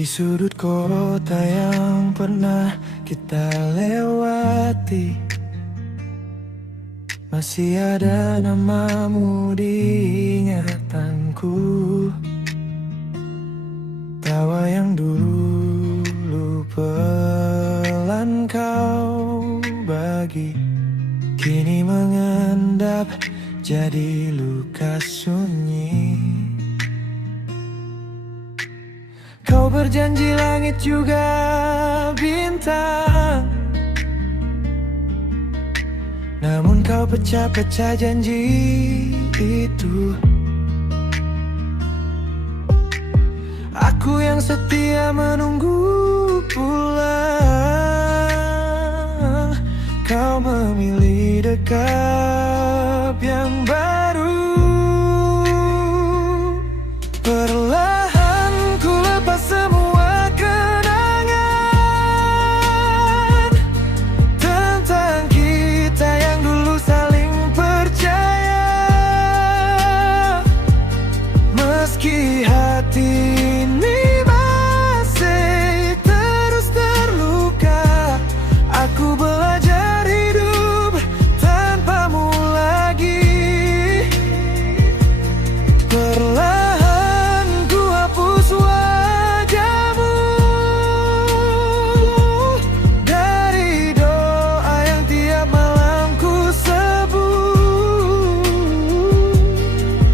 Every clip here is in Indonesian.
Di sudut kota yang pernah kita lewati, masih ada namamu di ingatanku. Tawa yang dulu pelan kau bagi, kini mengendap jadi luka sunyi. Kau berjanji langit juga bintang, namun kau pecah-pecah janji itu. Aku yang setia menunggu pulang, kau memilih dekap yang baru. Perlahan ku lepas semua kenangan tentang kita yang dulu saling percaya. Meski hati ini masih terus terluka, aku belajar hidup tanpamu lagi. Perlahan ku hapus wajahmu dari doa yang tiap malam ku sebut.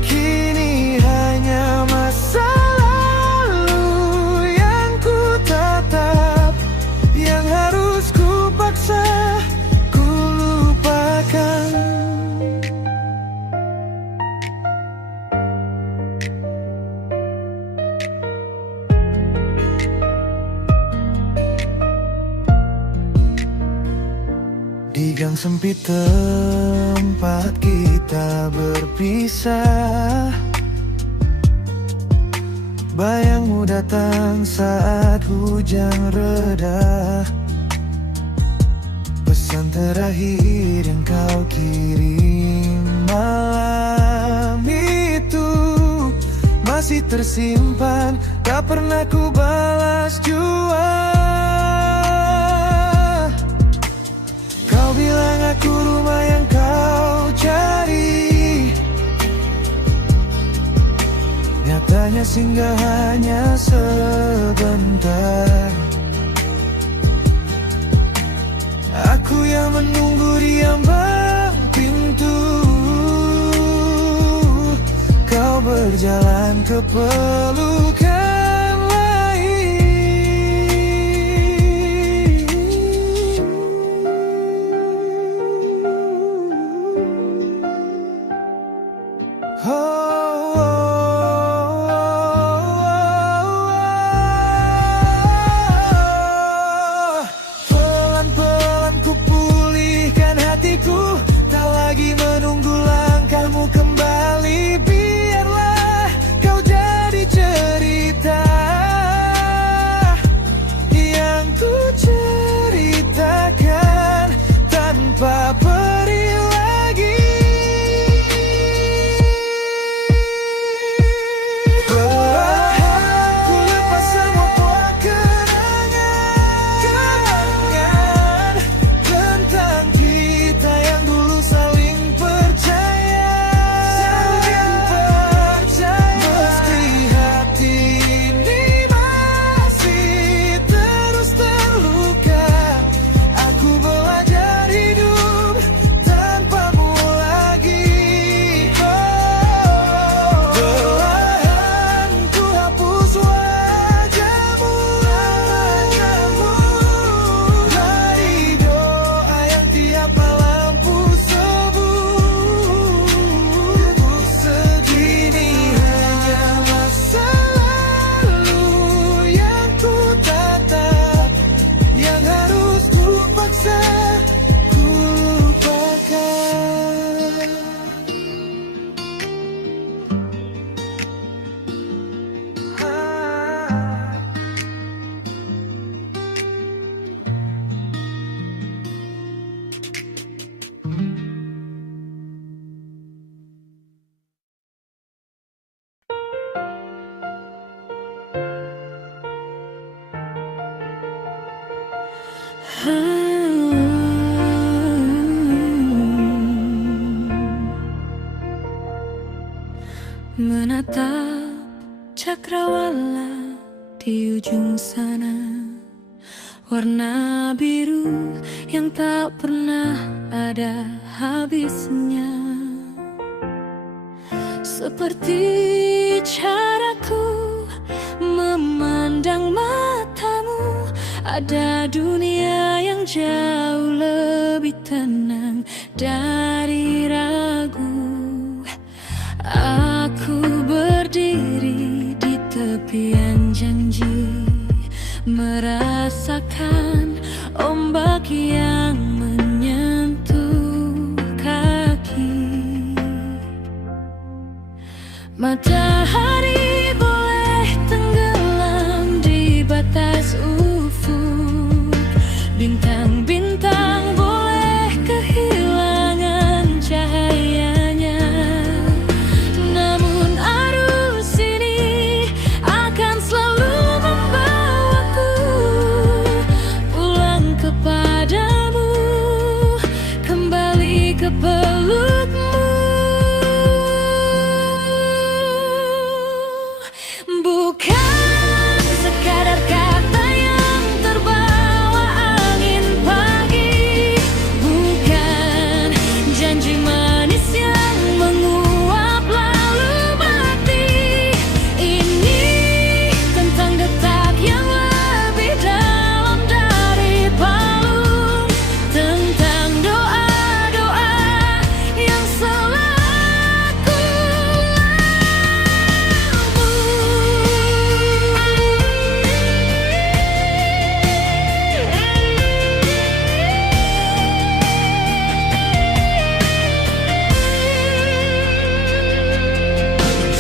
Kini hanya masa lalu yang ku tatap, yang harus ku paksa ku lupakan. Di gang sempit tempat kita berpisah, bayangmu datang saat hujan reda. Pesan terakhir yang kau kirim malam itu masih tersimpan, tak pernah ku balas jua. Kau bilang aku rumah yang kau cari, nyatanya singgah hanya sebentar. Aku yang menunggu di ambang pintu, kau berjalan ke pelukan lain. Pelan-pelan ku pulihkan hatiku, tak lagi menunggu langkahmu kembali. Biarlah kau jadi cerita Menatap cakrawala di ujung sana, warna biru yang tak pernah ada habisnya. Seperti caraku memandang matamu, ada dunia yang jauh lebih tenang dari ragu. Aku berdiri di tepian janji, merasakan ombak yang menyentuh kaki. Matahari boleh tenggelam di batas ufuk, bintang-bintang boleh kehilangan cahayanya, namun arus ini akan selalu membawaku pulang kepadamu, kembali ke pelukmu. Bukan sekadar kata yang terbawa angin pagi, bukan janji manis yang menguap lalu mati. Ini tentang detak yang lebih dalam dari palung, tentang doa-doa yang selalu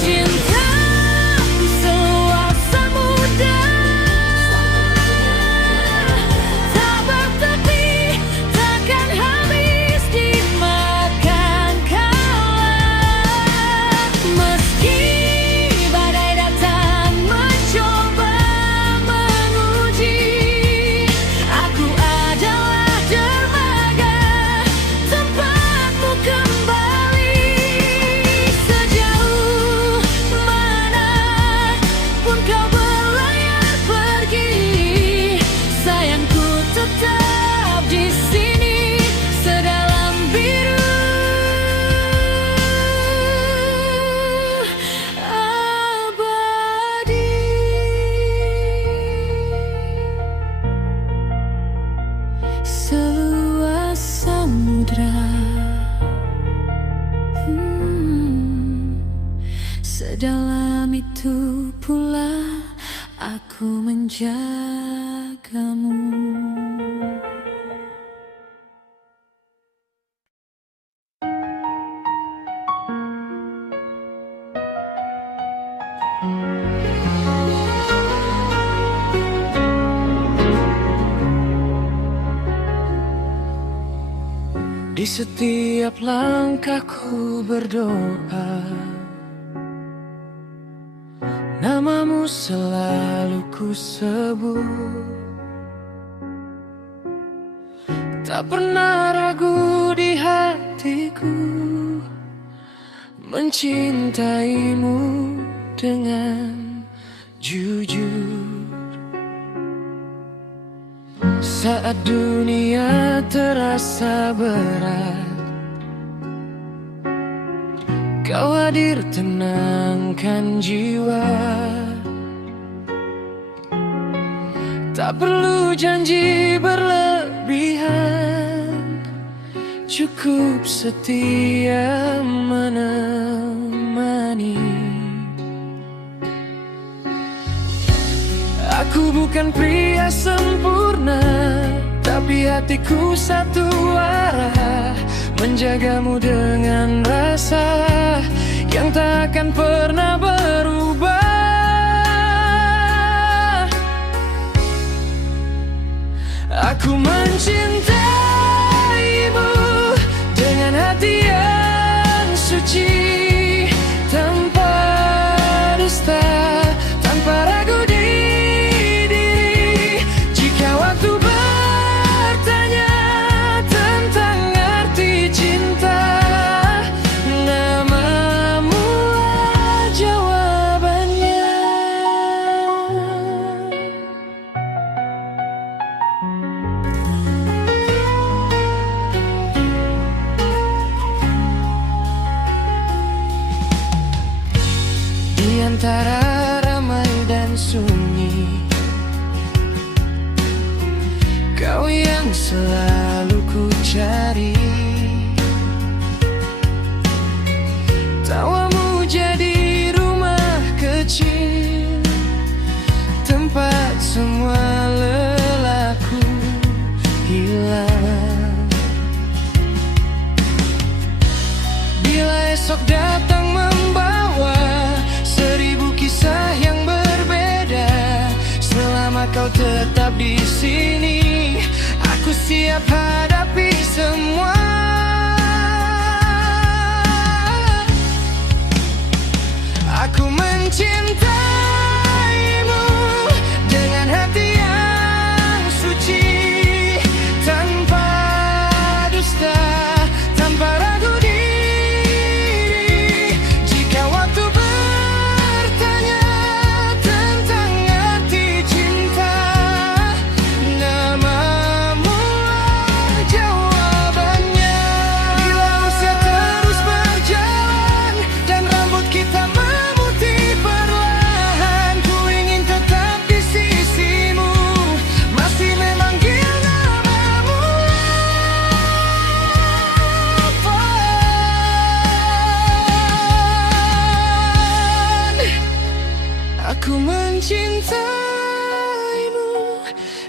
cintaku seluas samudra, tak bertepi, takkan habis dimakan kalah. Meski badai datang mencoba menguji, aku adalah dermaga tempatmu kembali. Sejauh mana pun kau berlayar pergi, sayangku tetap di sini sedalam biru abadi. Seluas samudra, sedalam itu pula aku menjagamu. Di setiap langkahku berdoa, namamu selalu ku sebut. Tak pernah ragu di hatiku mencintaimu dengan jujur. Saat dunia terasa berat, kau hadir tenangkan jiwa. Tak perlu janji berlebihan, cukup setia menemani. Aku bukan pria sempurna, tapi hatiku satu arah, menjagamu dengan rasa yang tak akan pernah berubah. Aku mencintaimu dengan hati yang suci, tanpa dusta, tanpa ragu di diri. Jika waktu yang selalu ku cari. Tawamu jadi rumah kecil, tempat semua lelahku hilang. Bila esok datang membawa 1000 kisah yang berbeda, selama kau tetap di sini, aku siap hadapi semua. Aku mencintaimu dengan hati yang suci, tanpa dusta, tanpa ragu diri. Jika waktu bertanya tentang arti cinta, namamu jawabannya. Bila usia terus berjalan dan rambut kita memutih perlahan, ku ingin tetap di sisimu, masih memanggil namamu. Aku mencintaimu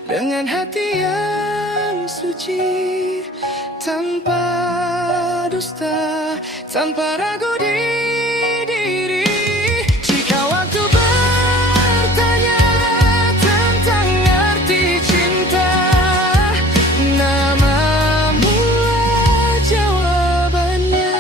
dengan hati yang suci, tanpa dusta, tanpa ragu di diri. Jika waktu bertanya tentang arti cinta, namamu jawabannya.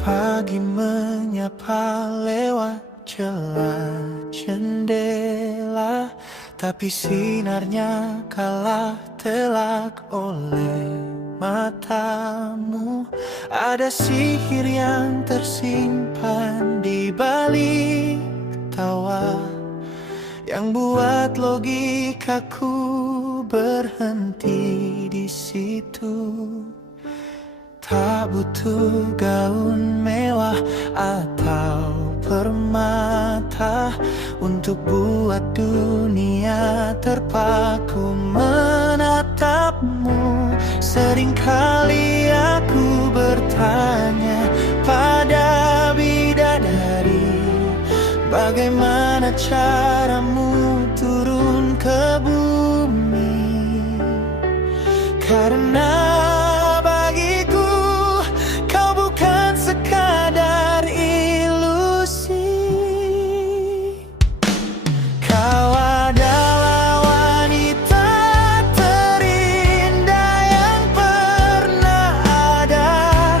Pagi menyapa lewat celah jendela, tapi sinarnya kalah telak oleh matamu. Ada sihir yang tersimpan di balik tawa, yang buat logikaku berhenti di situ. Tak butuh gaun mewah atau permata untuk buat dunia terpaku menatapmu. Seringkali aku bertanya pada bidadari, bagaimana caramu turun ke bumi? Karena sekadar ilusi. Kau adalah wanita terindah yang pernah ada,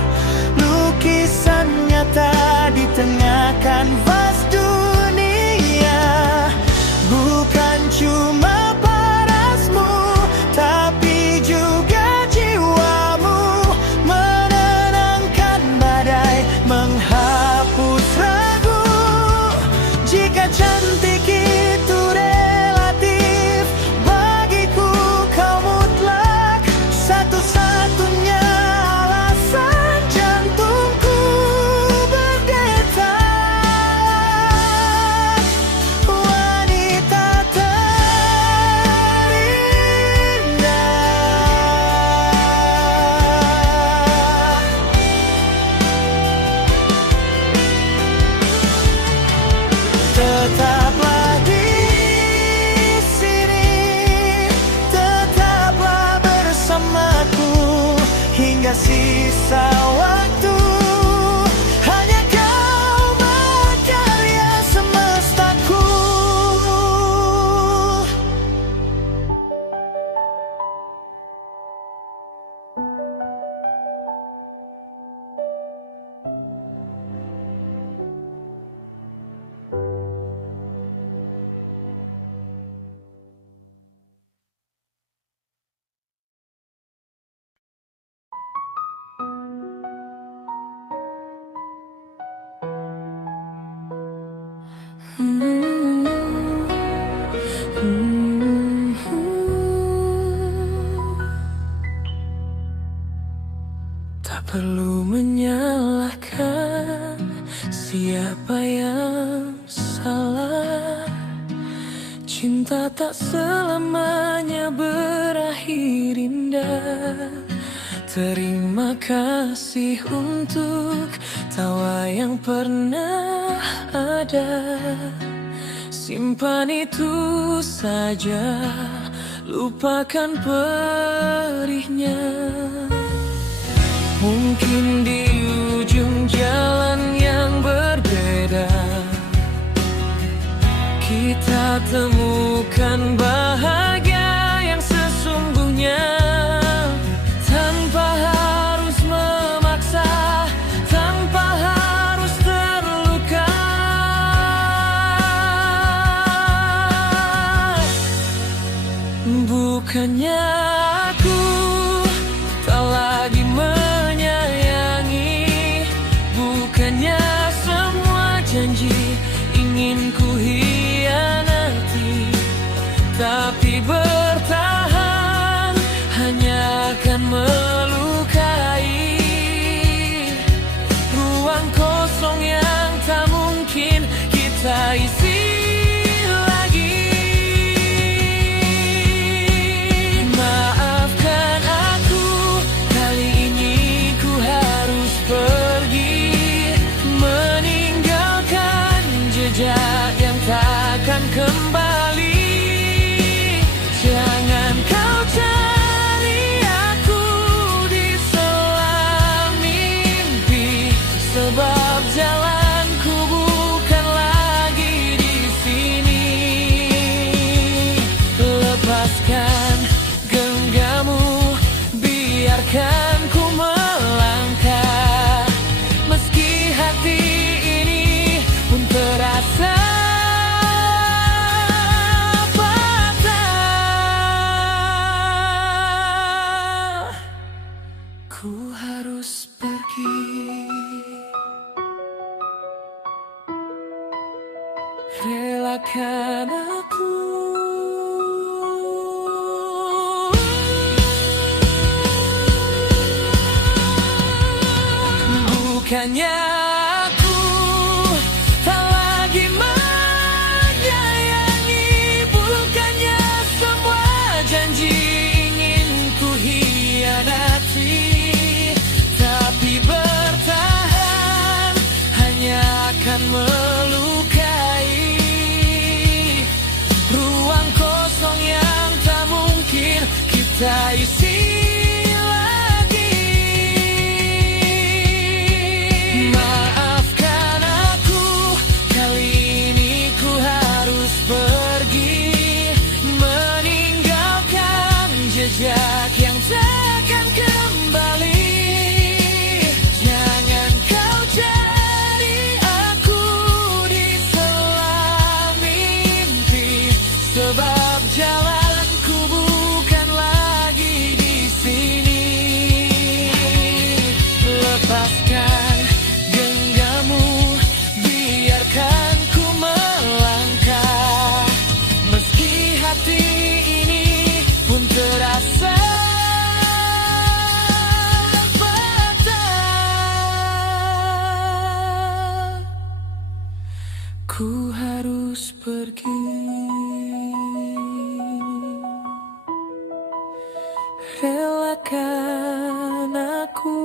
lukisan nyata di tengah kanvas dunia. Bukan cuma parasmu, tapi juga jiwamu, menghapus ragu. Jika cantik itu relatif, bagiku kau mutlak, satu-satunya alasan jantungku berdetak. Wanita terindah, tetaplah di sini, tetaplah bersamaku hingga sisa waktu. Hanya kau berkarya semestaku. Tak perlu menyalahkan siapa yang salah. Cinta tak selamanya berakhir indah. Terima kasih untuk tawa yang pernah ada. Simpan itu saja, lupakan perihnya. Mungkin di ujung jalan yang berbeda kita temukan bahagia yang sesungguhnya, tanpa harus memaksa, tanpa harus terluka. Bukannya aku tak lagi menyayangi, bukannya semua janji ingin ku hianati, tapi bertahan hanya akan melukai. Ruang kosong yang tak mungkin kita isi lagi. Maafkan aku, kali ini ku harus pergi, meninggalkan jejak yang takkan kembali. Jangan kau cari aku di selam mimpi, sebab jalanku bukan lagi di sini. Lepaskan genggammu, biarkan ku melangkah, meski hati ini pun terasa patah. Ku harus pergi, relakan aku. Bukannya aku tak lagi menyayangi, bukannya semua janji ingin ku hianati, tapi bertahan hanya akan melukai. Ruang kosong yang tak mungkin kita isi lagi. Maafkan aku, kali ini ku harus pergi, meninggalkan jejak yang takkan kembali. Jangan kau cari aku di selam mimpi, sebab jalanku bukan lagi di sini. Lepaskan genggammu, biarkan ku melangkah, meski hati ini pun terasa patah. Ku harus pergi, relakan aku.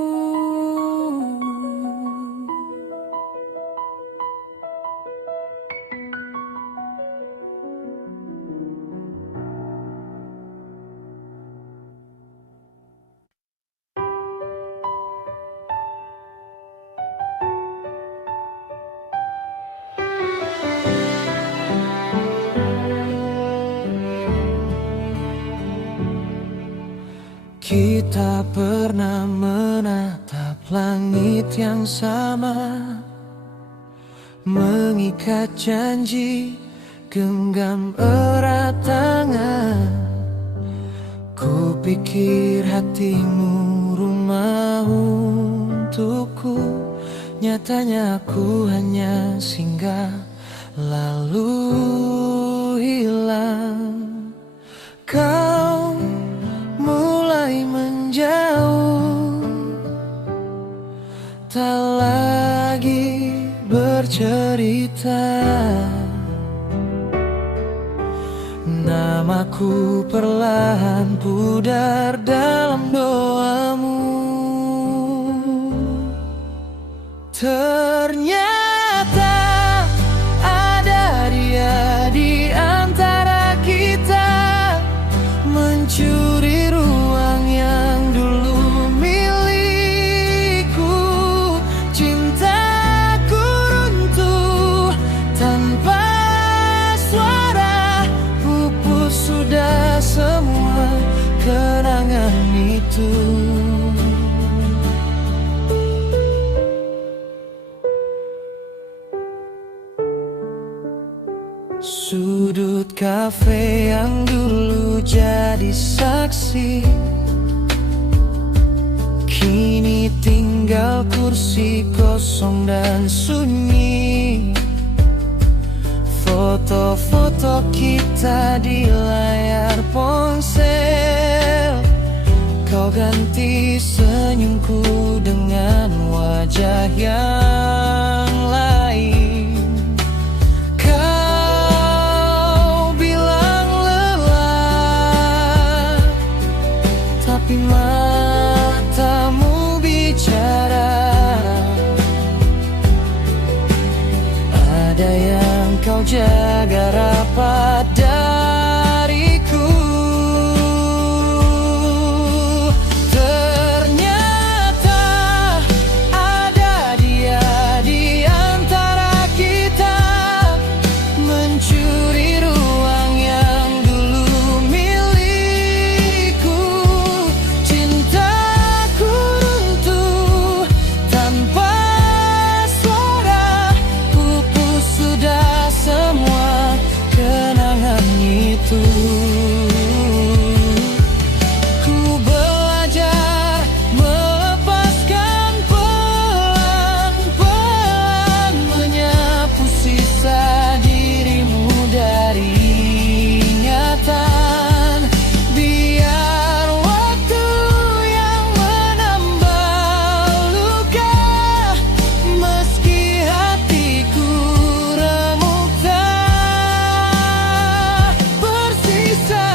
Kita pernah menatap langit yang sama, mengikat janji, genggam erat tangan. Ku pikir hatimu rumah untukku, nyatanya aku hanya singgah lalu hilang. Kau mulai menjauh, bercerita. Namaku perlahan pudar dalam doamu. Ternyata ada dia di antara kita, mencuri ruang yang dulu milikku. Cintaku runtuh tanpa suara, pupus sudah semua kenangan itu. Sudut kafe yang dulu jadi saksi, kini tinggal kursi kosong dan sunyi. Foto-foto kita di layar ponsel, kau ganti senyumku dengan wajah yang lain. Tapi matamu bicara, ada yang kau jaga rapat dariku. Ternyata ada dia di antara kita, mencuri ruang yang dulu milikku. Cintaku runtuh tanpa suara, pupus sudah semua kenangan itu. Ku belajar melepaskan pelan-pelan, menyapu sisa dirimu dari ingatan. Biar waktu yang menambah luka, meski hatiku remuk tak bersisa.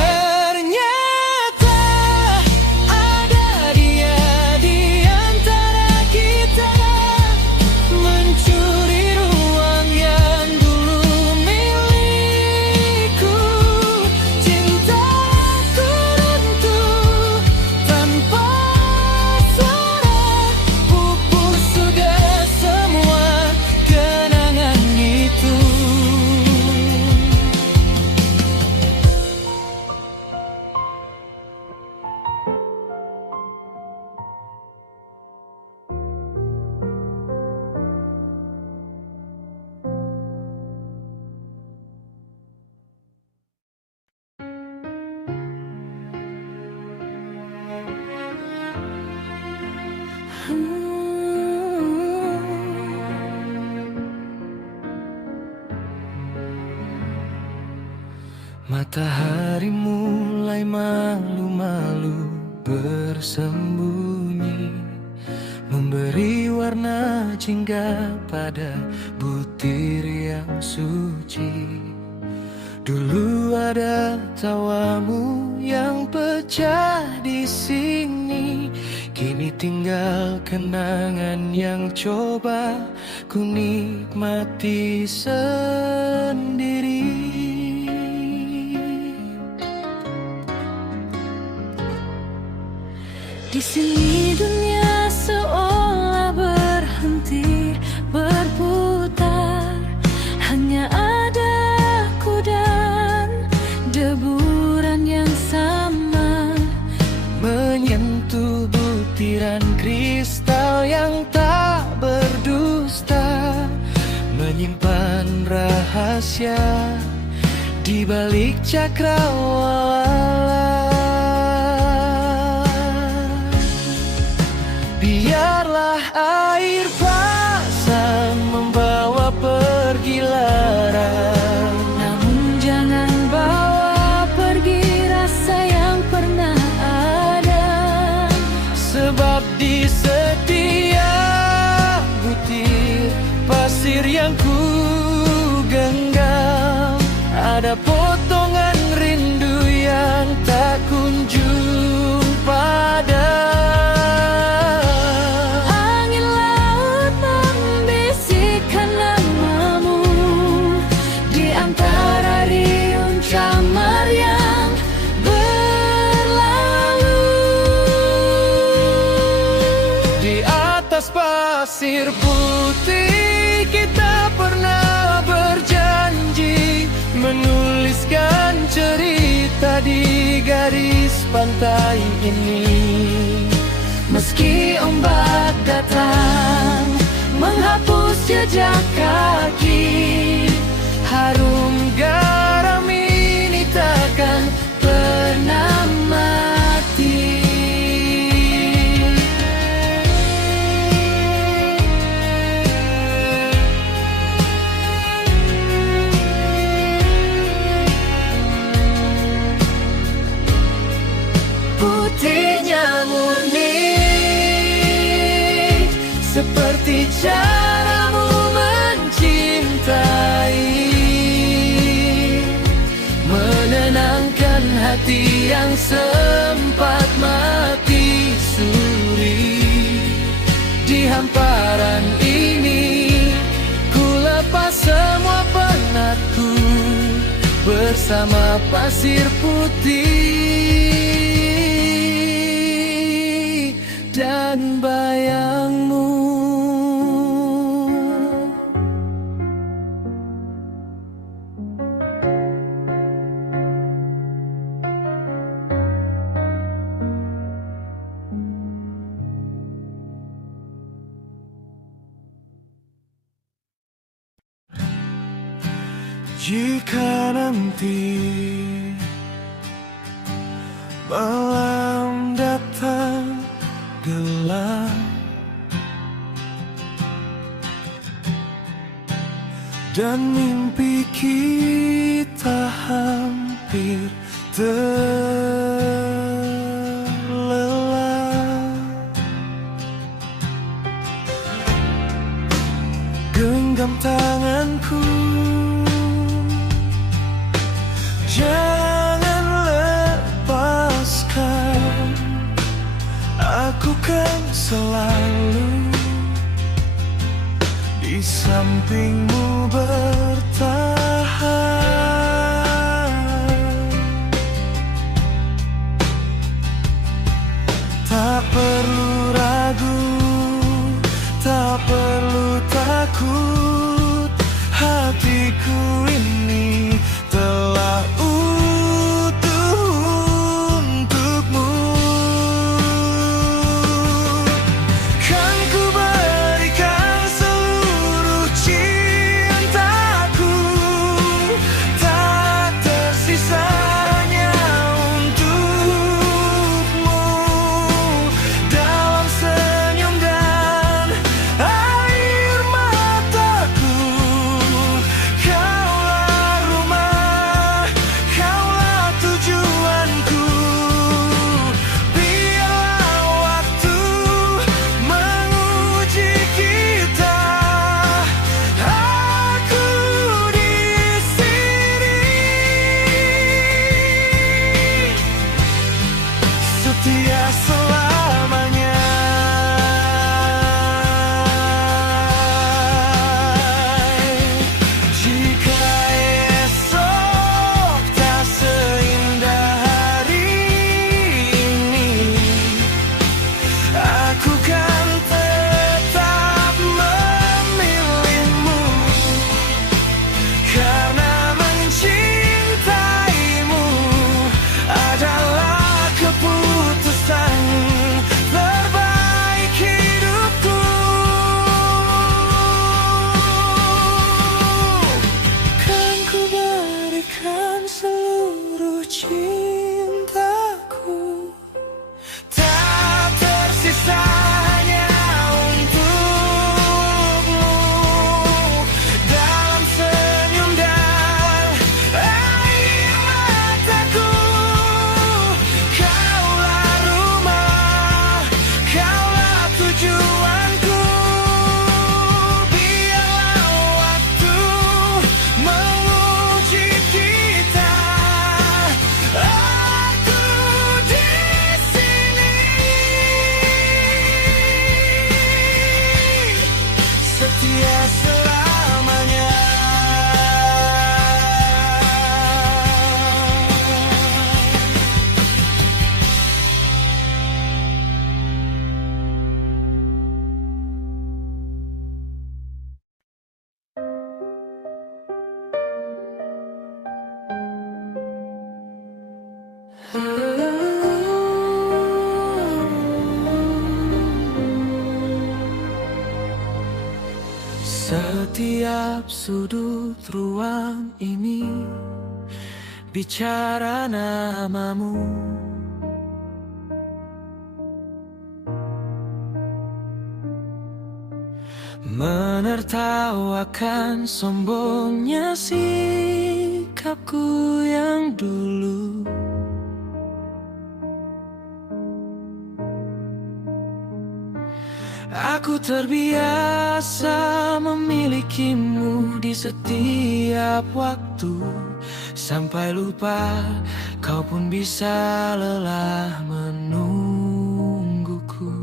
Ternyata ada dia di antara kita, mencuri ruang yang dulu milikku. Cintaku runtuh tanpa suara, pupus sudah semua kenangan itu. Matahari mulai malu-malu bersembunyi, memberi warna jingga pada butir yang suci. Dulu ada tawamu yang pecah di sini, kini tinggal kenangan yang coba ku nikmati sendiri. Di sini dunia seolah berhenti berputar, hanya ada aku dan deburan yang sama, menyentuh butiran kristal yang tak berdusta, menyimpan rahasia di balik cakrawala. Biarlah air pasang membawa pergi lara, namun jangan bawa pergi rasa yang pernah ada. sebab di setiap butir pasir yang ku genggam ada potongan rindu yang tak kunjung padam. Angin laut membisikkan namamu di antara riuh camar yang berlalu. Di atas pasir putih kita pernah berjanji menuliskan cerita di garis pantai ini. Meski ombak datang menghapus jejak kaki, harum garam ini takkan pernah mati. Putihnya murni seperti caramu mencintai, menenangkan hati yang sempat mati suri. Di hamparan ini ku lepas semua penatku bersama pasir putih dan bayangmu. Jika nanti malam datang gelap dan mimpi kita hampir terlelap, genggam tanganku, jangan lepaskan. Aku kan selalu di sampingmu bertahan. Tak perlu ragu, tak perlu takut, hatiku ini telah utuh untukmu. Kan ku berikan seluruh cintaku, tak tersisa hanya untukmu. Dalam senyum dan air mataku, kaulah Setiap sudut ruang ini bicara namamu. Menertawakan sombongnya sikapku yang dulu. Aku terbiasa memilikimu di setiap waktu, sampai lupa kau pun bisa lelah menungguku.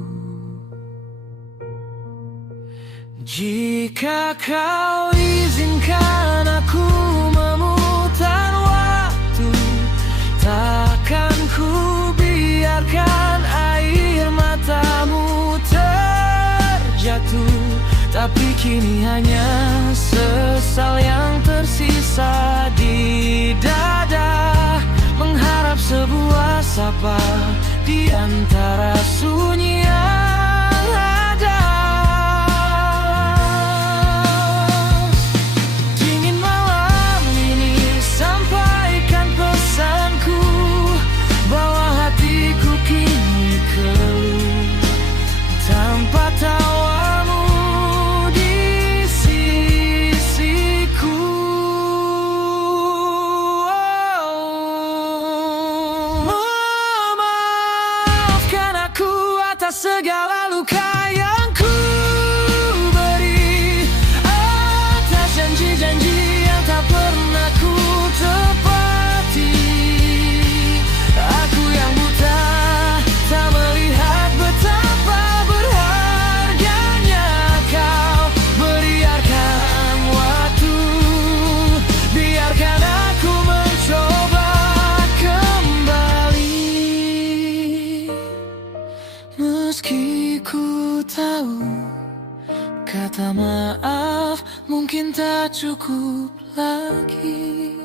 Jika kau izinkan aku memutar waktu, takkan ku biarkan air matamu terjatuh. Tapi kini hanya sesal yang tersisa di dada, mengharap sebuah sapa di antara sunyi yang ada. Dingin malam ini, sampaikan pesanku, bawa hatiku kini keluh tanpa tawamu di sisiku. Maafkan aku atas segala luka yang ku beri, atas janji-janji yang tak pernah ku tepati. Aku yang buta, tak melihat betapa berharganya kau. Biarkan waktu, biarkan aku mencoba kembali. Meski ku tahu kata maaf mungkin tak cukup lagi.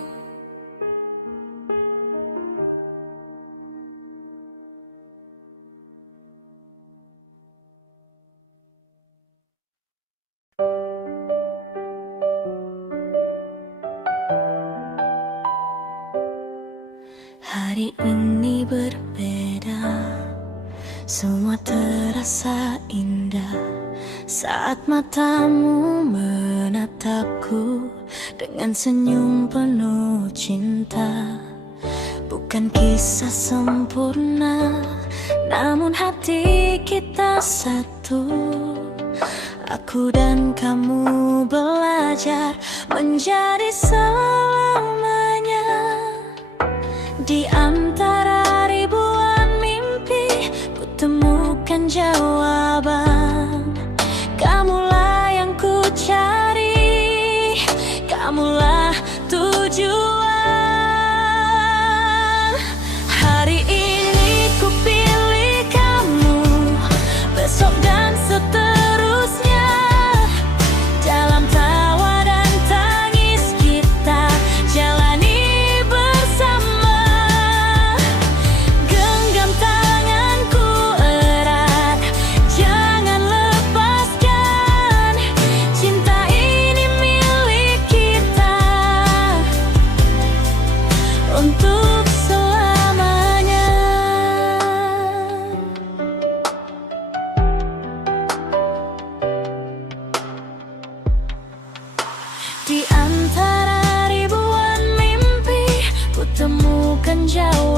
Hari ini berbeda, semua terasa indah saat matamu menatapku dengan senyum penuh cinta. Bukan kisah sempurna, namun hati kita satu. Aku dan kamu belajar menjadi selamanya. Di antara ribuan mimpi, ku temukan jawaban. Kamulah yang ku cari, kamulah tujuan. Hari ini ku pilih kamu, besok dan seterusnya. Dalam tawa dan tangis kita jalani bersama. Genggam tanganku erat, jangan lepaskan. Cinta ini milik kita untuk selamanya. Di antara ribuan mimpi, ku temukan jawaban.